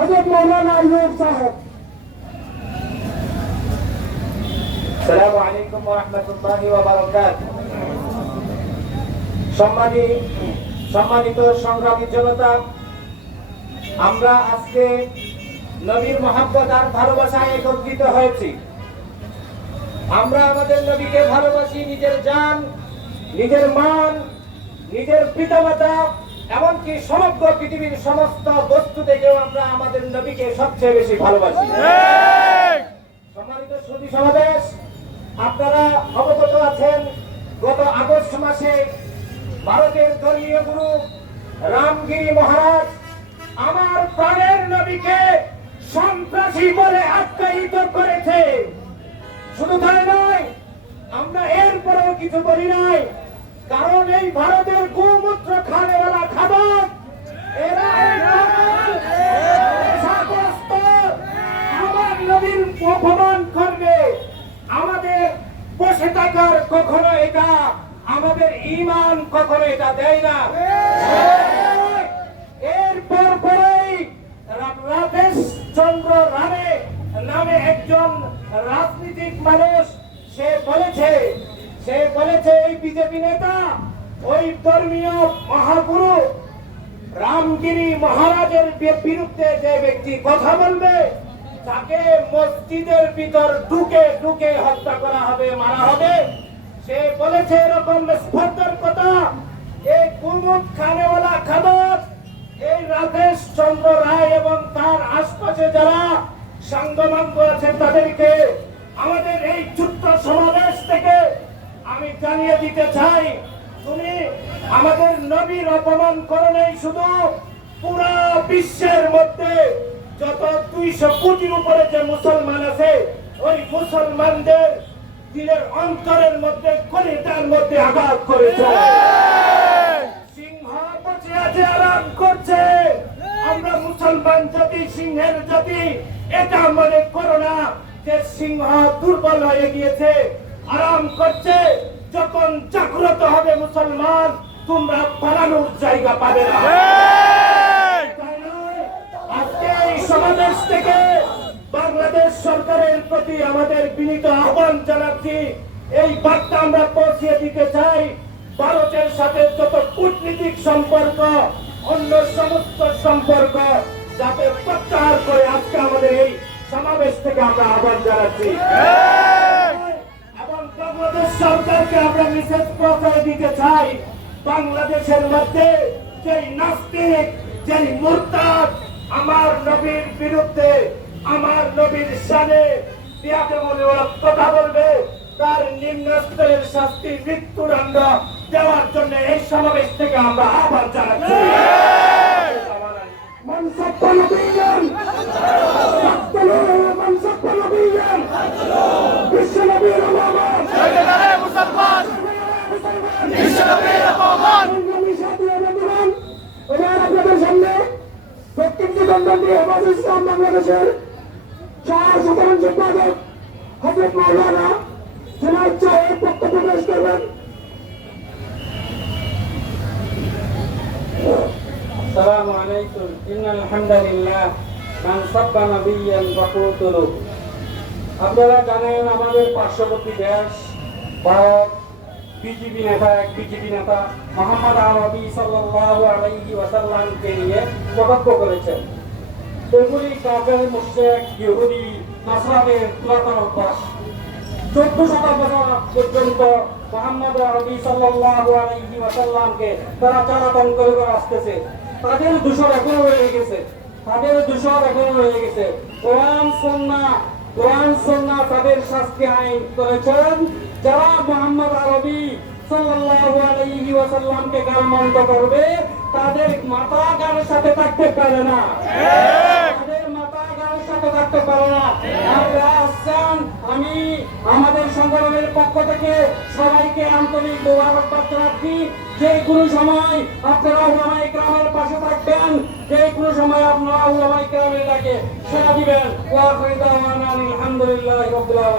হযরত মাওলানা আইয়ুব সাহেব। আসসালামু আলাইকুম ওয়া রাহমাতুল্লাহি ওয়া বারাকাতুহু। সম্মানিত সংগ্রামী জনতা, আমরা আজকে নবীর মহব্বত আর ভালোবাসায় একত্রিত হয়েছি। আমরা আমাদের নবীকে ভালোবাসি, নিজের জান, নিজের মান, নিজের পিতামাতা, এমনকি সমগ্র পৃথিবীর সমস্ত বস্তু থেকেও আমরা আমাদের নবীকে সবচেয়ে বেশি ভালোবাসি। সম্মানিত সুধী সমাবেশ, আপনারা অবগত আছেন, গত আগস্ট মাসে ভারতের ধর্মীয় গুরু রামগিরি মহারাজ আমার প্রাণের নবীকে সন্ত্রাসী বলে আখ্যায়িত করেছে। শুধু তাই নয়, আমরা এরপরেও কিছু বলি নাই, কারণ এই ভারতের গোমূত্র খানেওয়ালা খাদক এরা আমার নবীর অপমান করবে। আমাদের বসে থাকার কখনো এটা আমাদের ঈমান কখনো এটা দেয় না। এরপর পরেই রাধেশ চন্দ্র রানে নামে একজন রাজনীতিক মানুষ, সে বলেছে এই বিজেপি নেতা ওই ধর্মীয় মহাগুরু রামগিরি মহারাজের বিরুদ্ধে যে ব্যক্তি কথা বলবে তাকে মসজিদের ভিতর ঢুকে হত্যা করা হবে, মারা হবে। সে বলেছে এরকম স্পর্ধার কথা। এই কুমুদ খানেওয়ালা খাদক এই রাধেশ চন্দ্র রায় এবং তার আশপাশে যারা সাঙ্গমাঙ্গ আছেন তাদেরকে আমাদের এই ছোট্ট সমাবেশ থেকে আমি জানিয়ে দিতে চাই, তুমি আমাদের নবীর অপমান করো নাই, শুধু পুরা বিশ্বের মধ্যে যত 200 কোটির উপরে যে মুসলমান আছে ওই মুসলমানদের দিলের অন্তরের মধ্যে কলিজার মধ্যে আঘাত করেছে। সিংহ বসে আছে, আরাম করছে। আমরা মুসলমান জাতি, সিংহের জাতি, এটা মনে করো না যে সিংহ দুর্বল হয়ে গিয়েছে, আরাম করছে। যখন জাগ্রত হবে মুসলমান, তোমরা পালানোর জায়গা পাবে না। আজকে এই সমাবেশ থেকে বাংলাদেশ সরকারের প্রতি আমাদের বিনীত আহ্বান জানাচ্ছি, এই বার্তা আমরা পৌঁছে দিতে চাই, ভারতের সাথে যত কূটনীতিক সম্পর্ক, অন্য সমস্ত সম্পর্ক যাতে প্রত্যাহার করে আজকে আমাদের এই সমাবেশ থেকে আমরা আহ্বান জানাচ্ছি। এবং বাংলাদেশ সরকারকে আমরা মেসেজ পৌঁছে দিতে চাই, বাংলাদেশের মধ্যে যেই নাস্তিক, যেই মুরতাদ আমার নবীর বিরুদ্ধে, আমার নবীর শানে বিয়াদমূলক কথা বলবে, তার নিম্ন স্তরের শাস্তি মৃত্যুদণ্ড দেওয়ার জন্য এই সমাবেশ থেকে আমরা আহ্বান জানাচ্ছি। আপনাদের সামনে বাংলাদেশের সাধারণ সম্পাদক হযরত মাওলানা জনাব সাহেব বক্তব্য পেশ করবেন। আসসালামু আলাইকুম। ইন্নাল হামদালিল্লাহ মান সাব্বা নাবিয়্যান ফাকুতুলু। আপনারা জানেন আমাদের পার্শ্ববর্তী দেশ ভারত বিজেপি নেতা মোহাম্মদ আরবি সাল্লাল্লাহু আলাইহি ওয়াসাল্লামকে নিয়ে কটাক্ষ করেছেন। এগুলি কাফের, মুশরিক, ইহুদি, নাসরানের পুরাতন অভ্যাস। 1400 বছর পর্যন্ত মোহাম্মদ আরবি সাল্লাল্লাহু আলাইহি ওয়াসাল্লামকে তারা চালাতন করে আসতেছে। তাদের দূষণ এখনো রয়ে গেছে। কোরআন সুন্নাহ তাদের শাস্তি আইন করেছেন। যারা মোহাম্মদ আরবি সাল্লাল্লাহু আলাইহি ওয়াসাল্লামকে গালমন্দ করবে তাদের মাথা গালের সাথে থাকতে পারে না। আমি আমাদের সংগঠনের পক্ষ থেকে সবাইকে আন্তরিক মোবারকবাদ জানাচ্ছি। যে কোনো সময় আপনারা উলামায়ে কেরামের পাশে থাকবেন, যে কোনো সময় আপনারা উলামায়ে কেরামের ডাকে সাড়া দিবেন। ওয়া আখিরু দাওয়ানা আলহামদুলিল্লাহি রাব্বিল আলামিন।